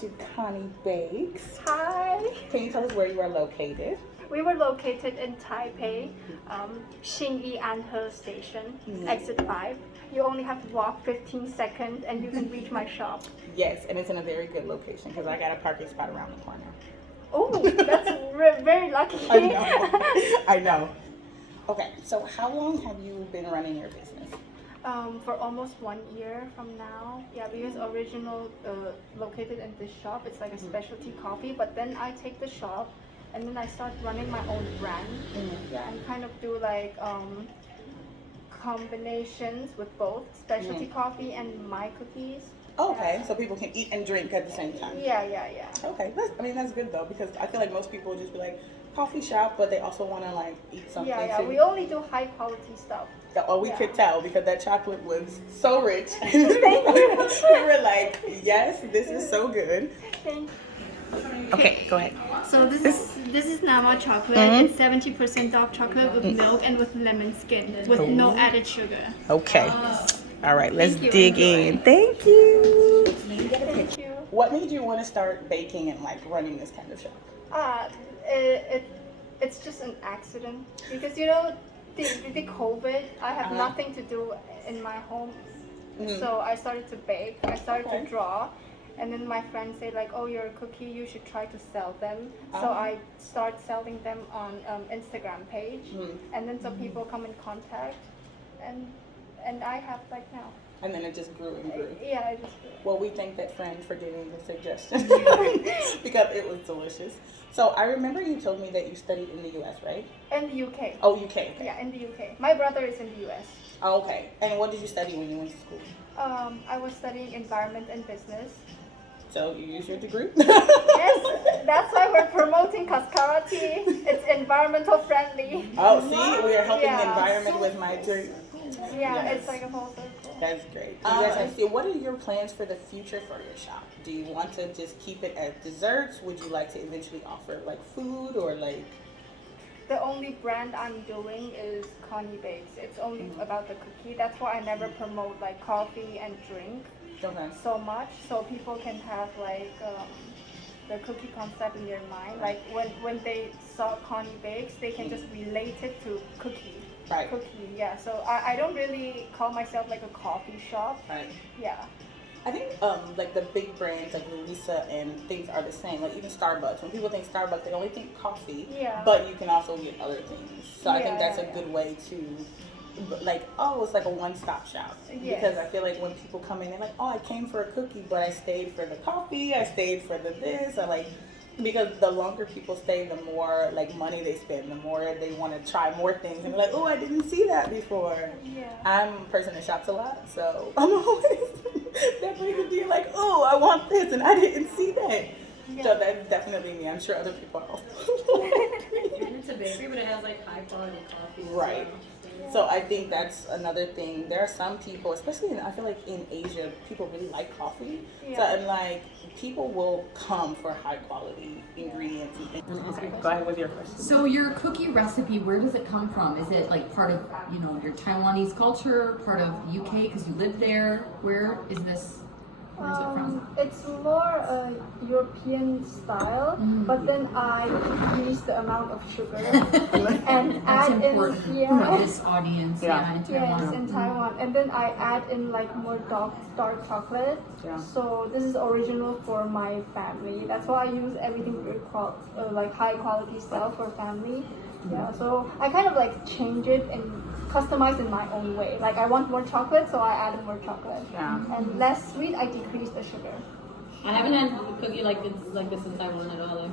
to Connie Bakes. Hi. Can you tell us where you are located? We were located in Taipei, Xinyi Anhe Station, exit 5. You only have to walk 15 seconds and you can reach my shop. Yes, and it's in a very good location because I got a parking spot around the corner. Oh, that's very lucky. I know. I know. Okay, so how long have you been running your business? For almost 1 year from now. Yeah, because original located in this shop, it's like a specialty coffee. But then I take the shop, and then I start running my own brand. Yeah, and kind of do like combinations with both specialty coffee and my cookies. Okay, Yeah. so people can eat and drink at the same time. Yeah. Okay, that's good though because I feel like most people just be like coffee shop, but they also want to like eat something Yeah. too. We only do high quality stuff. Oh, we could tell because that chocolate was so rich. Thank you. We were like, yes, this is so good. Thank you. Okay, go ahead. So this is Nama chocolate. It's 70% dark chocolate with milk and with lemon skin with no added sugar. Okay. All right, let's Thank you. dig in. Thank you. Thank you. What made you want to start baking and like running this kind of shop? It's just an accident because the COVID, I have nothing to do in my home, so I started to bake. I started to draw, and then my friends say like, "Oh, you're a cookie. You should try to sell them." So I start selling them on Instagram page, and then so people come in contact, and I have like now. And then it just grew and grew. Yeah, I just. Well, we thank that friend for giving the suggestion because it was delicious. So I remember you told me that you studied in the U.S., right? In the UK. Oh, UK. Okay. Yeah, in the UK. My brother is in the US. Oh, okay. And what did you study when you went to school? I was studying environment and business. So you use your degree? Yes, that's why we're promoting Cascara tea. It's environmental friendly. Oh, see, we are helping the environment with my drink. Yeah, Yes. it's like a full circle. That's great. I see. What are your plans for the future for your shop? Do you want to just keep it as desserts? Would you like to eventually offer like food or like? The only brand I'm doing is Connie Bakes. It's only about the cookie. That's why I never promote like coffee and drink so much, so people can have like the cookie concept in their mind. Like when they saw Connie Bakes, they can just relate it to cookie. Right. Cookie, yeah. So I don't really call myself like a coffee shop. Right. Yeah. I think like the big brands like Louisa and things are the same. Like even Starbucks. When people think Starbucks, they only think coffee. Yeah. But you can also get other things. So I think that's a Yeah. good way to like, oh, it's like a one-stop shop. Yes. Because I feel like when people come in, they're like, oh, I came for a cookie, but I stayed for the coffee. I stayed for the this. I like. Because the longer people stay, the more like money they spend, the more they want to try more things. And they're like, oh, I didn't see that before. Yeah. I'm a person that shops a lot, so I'm always definitely be like, oh, I want this, and I didn't see that. Yeah. So that's definitely me. I'm sure other people are also. It's a bakery, but it has like high quality coffee. Right. So I think that's another thing. There are some people, especially I feel like in Asia, people really like coffee. Yeah. So I'm like, people will come for high quality ingredients and things. Okay, go ahead with your question. So your cookie recipe, where does it come from? Is it like part of, your Taiwanese culture, part of UK because you live there? Where is this? Where is it from? It's more European style, but then I decrease the amount of sugar and That's add important in for this audience. Yeah. In Taiwan. Yes, in Taiwan, and then I add in like more dark chocolate. Yeah. So this is original for my family. That's why I use everything very like high quality style for family. Yeah. So I kind of like change it and customize in my own way. Like I want more chocolate, so I add more chocolate. Yeah. And less sweet, I decrease the sugar. I haven't had a cookie like this in Taiwan at all.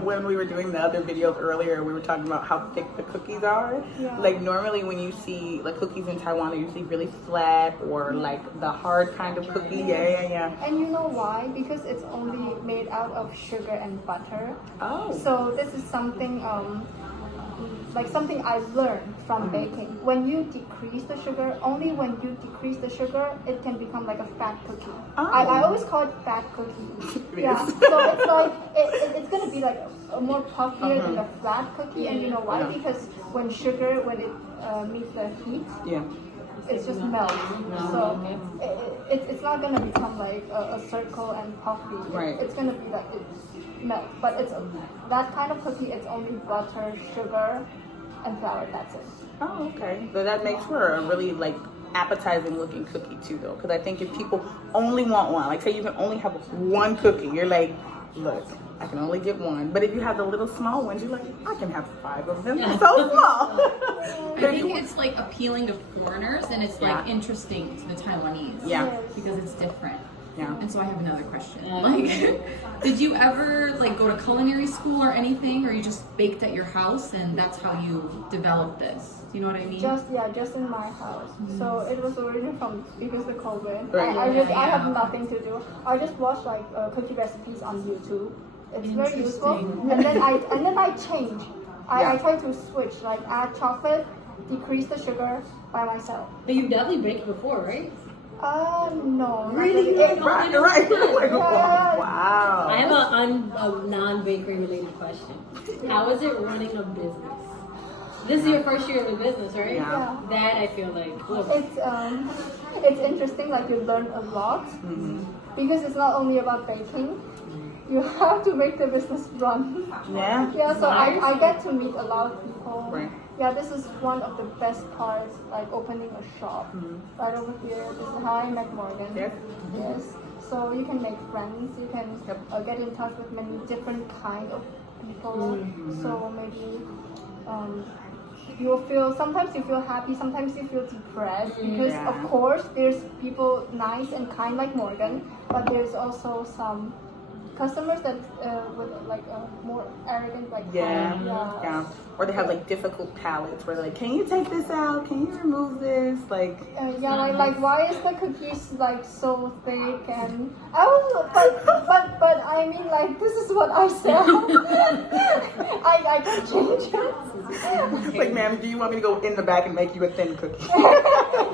When we were doing the other videos earlier, we were talking about how thick the cookies are. Yeah. Like normally when you see like cookies in Taiwan, they're usually really flat or like the hard kind of cookie. Yeah. And you know why? Because it's only made out of sugar and butter. Oh. So this is something like something I learned from baking. When you decrease the sugar, only when you decrease the sugar, it can become like a fat cookie. Oh. I always call it fat cookie. Yeah. So it's like it's gonna be like a more puffier than a flat cookie, and you know why? Because when it meets the heat, it's just melt. So it's not gonna become like a circle and puffy. Right. It's gonna be like it melt. But it's that kind of cookie. It's only butter, sugar, and flour. That's it. Oh, okay. So that makes for a really like appetizing looking cookie too, though, because I think if people only want one, like say you can only have one cookie, you're like, look, I can only get one. But if you have the little small ones, you're like, I can have 5 of them. They're so small. I think it's like appealing to foreigners, and it's like interesting to the Taiwanese. Yeah. Because it's different. Yeah. And so I have another question. Like, did you ever like go to culinary school or anything, or you just baked at your house and that's how you developed this? Do you know what I mean? Just in my house. So it was originally from because of COVID. Right. I have nothing to do. I just watch like cookie recipes on YouTube. It's very useful. And then I change. I try to switch, like add chocolate, decrease the sugar by myself. But you've definitely baked before, right? No. Really? Not Right. Like, wow. I have a non-bakery related question. How is it running a business? This is your first year in the business, right? Yeah. That I feel like. It's interesting. Like you learn a lot because it's not only about baking. You have to make the business run. Yeah. Yeah. So I get to meet a lot of people. Right. Yeah, this is one of the best parts, like opening a shop. Right over here, this is how I met Morgan. Yes. Yes. So you can make friends, you can get in touch with many different kind of people. So maybe sometimes you feel happy, sometimes you feel depressed. Because of course, there's people nice and kind like Morgan, but there's also some customers that with like more arrogant, like yeah, or they have like difficult palates where they're like, can you take this out? Can you remove this? Like like why is the cookies like so thick? And I was but I mean like this is what I sell. I can change it. Like, ma'am, do you want me to go in the back and make you a thin cookie?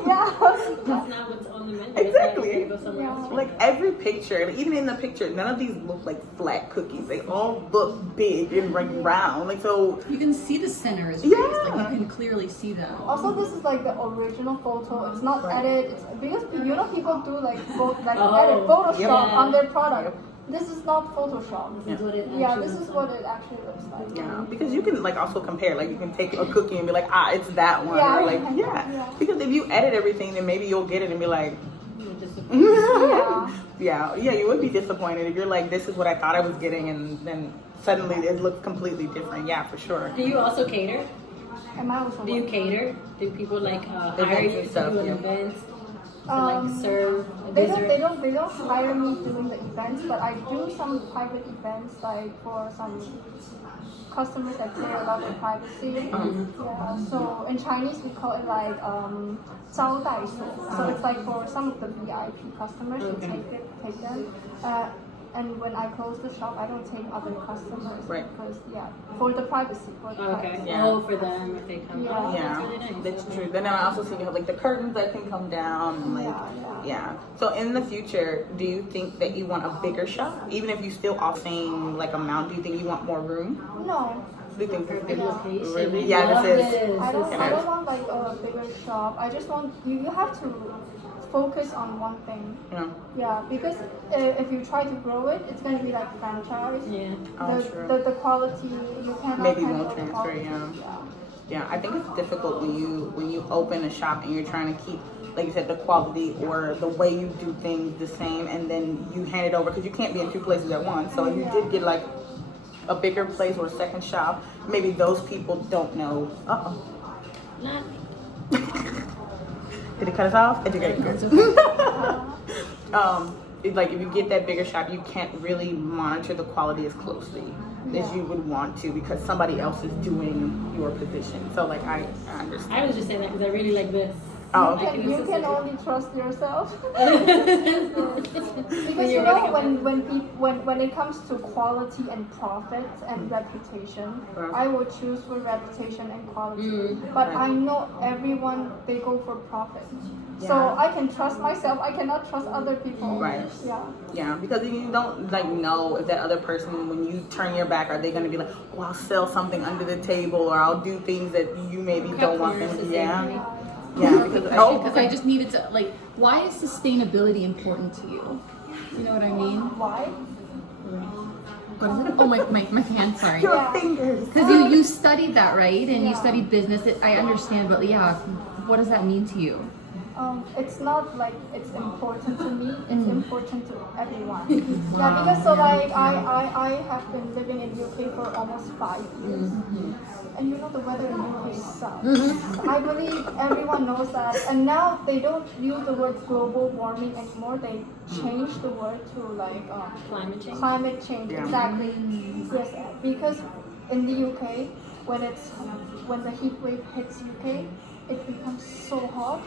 Yeah. That's not what's on the menu. Exactly. Go somewhere else. Like every picture, like, even in the picture, none of these look like flat cookies. They all look big and like round. Like so. You can see the center is raised. Like you can clearly see them. Also, this is like the original photo. It's not edited. It's because people do like edit Photoshop on their product. This is not Photoshop. This is what it this is what it actually looks like. Yeah, because you can like also compare. Like you can take a cookie and be like, it's that one. Yeah, or like Because if you edit everything, then maybe you'll get it and be like, yeah, you would be disappointed if you're like, this is what I thought I was getting, and then suddenly it looks completely different. Yeah, for sure. Do you also cater? Am I also Do you cater? Do people like hire Events you and to stuff, do an yeah. event? To like serve a They dessert? don't hire me doing the events, but I do some private events like for some customers that care about their privacy. Yeah, so in Chinese we call it like 招待所. So it's like for some of the VIP customers to take them. And when I close the shop, I don't take other customers because for the privacy. Oh, for them if they come. Yeah. Oh, Yeah, that's really nice. that's true. Then I also see you have like the curtains that can come down. And, like, So in the future, do you think that you want a bigger shop, even if you still are same like amount? Do you think you want more room? No. Do you think Perfect location. Really? I Yeah, love this is. this. I don't want like a bigger shop. I just want you have to focus on one thing. Yeah, because if you try to grow it, it's gonna be like franchise. Yeah. The quality you cannot Maybe handle won't the transfer. quality. Yeah, I think it's difficult when you open a shop and you're trying to keep, like you said, the quality or the way you do things the same, and then you hand it over because you can't be in two places at once. So if you did get like a bigger place or a second shop, maybe those people don't know. Not Did it cut us off? Okay, good. Like if you get that bigger shop, you can't really monitor the quality as closely as you would want to because somebody else is doing your position. So like I understand. I was just saying that because I really like this. Oh, okay. You can only trust yourself. Because you know when it comes to quality and profit and reputation, I will choose for reputation and quality. But I know everyone they go for profit. So I can trust myself. I cannot trust other people. Right. Yeah, because you don't like know if that other person, when you turn your back, are they going to be like, "Oh, I'll sell something under the table, or I'll do things that you maybe don't want them to." Yeah, Because I just needed to, like, why is sustainability important to you? You know what I mean? Why? What is it? Oh, my hand, sorry. Your Yeah. fingers. Because you studied that, right? And you Yeah. studied business. I understand, but yeah, what does that mean to you? It's not like it's important to me, it's important to everyone. Yeah, because so like I have been living in UK for almost 5 years. And you know the weather in UK sucks. I believe everyone knows that. And now they don't use the word global warming anymore. They change the word to like Climate change. climate change. Yeah. Exactly. Yes, because in the UK, when the heat wave hits UK, it becomes so hot.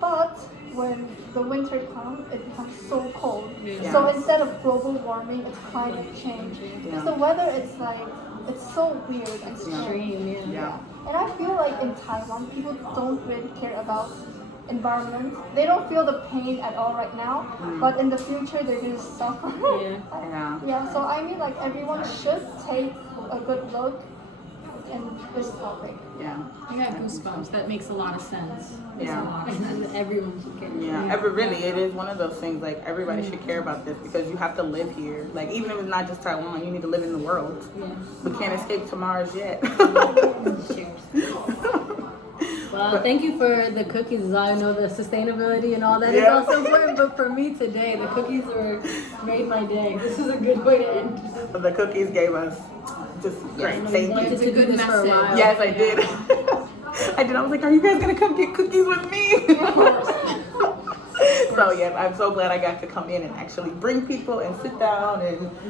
But when the winter comes, it becomes so cold. Yeah. So instead of global warming, it's climate change. Because the weather is like, it's so weird and strange. Extreme, yeah. Yeah. And I feel like in Taiwan, people don't really care about environment. They don't feel the pain at all right now, but in the future, they're going to suffer. Yeah. Yeah, so I mean like everyone should take a good look in this topic. Yeah. I got goosebumps. That makes a lot of sense. Makes Yeah. a lot of sense. And everyone should care. Yeah, really, it is one of those things. Like everybody should care about this because you have to live here. Like even if it's not just Taiwan, you need to live in the world. Yeah. We can't escape to Mars yet. Cheers. Well, thank you for the cookies. I know the sustainability and all that is Yeah. also important, but for me today, the cookies made my day. This is a good way to end. The cookies gave us just great. I Thank wanted you. to do this for a while. Yes, I did. I did. I was like, are you guys gonna come get cookies with me? So yeah, I'm so glad I got to come in and actually bring people and sit down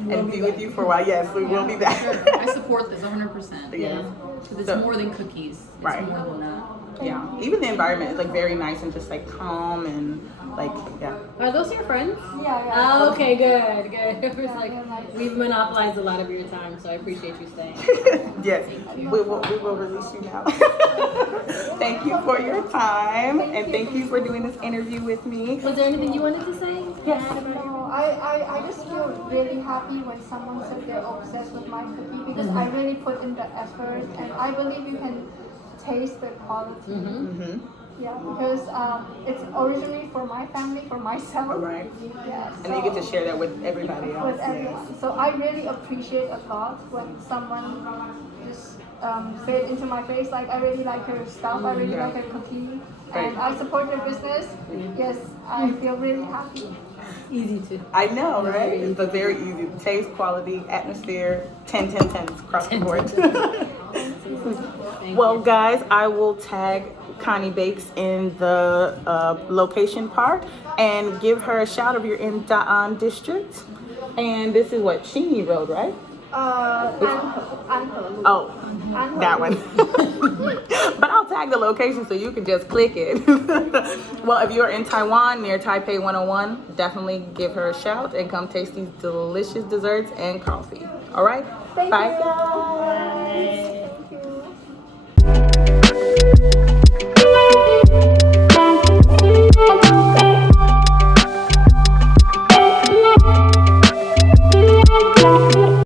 and be with you for a while. Yes, we will be back. Sure. I support this 100%. Yeah. Because it's So- more than cookies. It's Right. more than that. Yeah. Even the environment is like very nice and just like calm and like yeah. Are those your friends? Yeah. Oh, okay, good. It was like we've monopolized a lot of your time, so I appreciate you staying. Yes, we will release you now. Thank you for your time and thank you for doing this interview with me. Was there anything you wanted to say? Yes. No, I just feel really happy when someone said they're obsessed with my cookie because I really put in the effort and I believe you can taste the quality. Mm-hmm. Yeah, because it's originally for my family, for myself. All right. Yeah, And you get to share that with everybody else. with everyone. So I really appreciate a lot when someone just say it into my face, like I really like her stuff, I really like her cookie, and I support her business. Yes, I feel really happy. Easy to. I know, right? It's a very easy taste, quality, atmosphere, 10, 10, 10s across the board. Well, guys, I will tag Connie Bakes in the location part and give her a shout if you're in Da'an district. And this is what, Chinyi Road, right? Anhe. Oh, that one. But I'll tag the location so you can just click it. Well, if you're in Taiwan near Taipei 101, definitely give her a shout and come taste these delicious desserts and coffee. All right? Thank Bye, you. guys.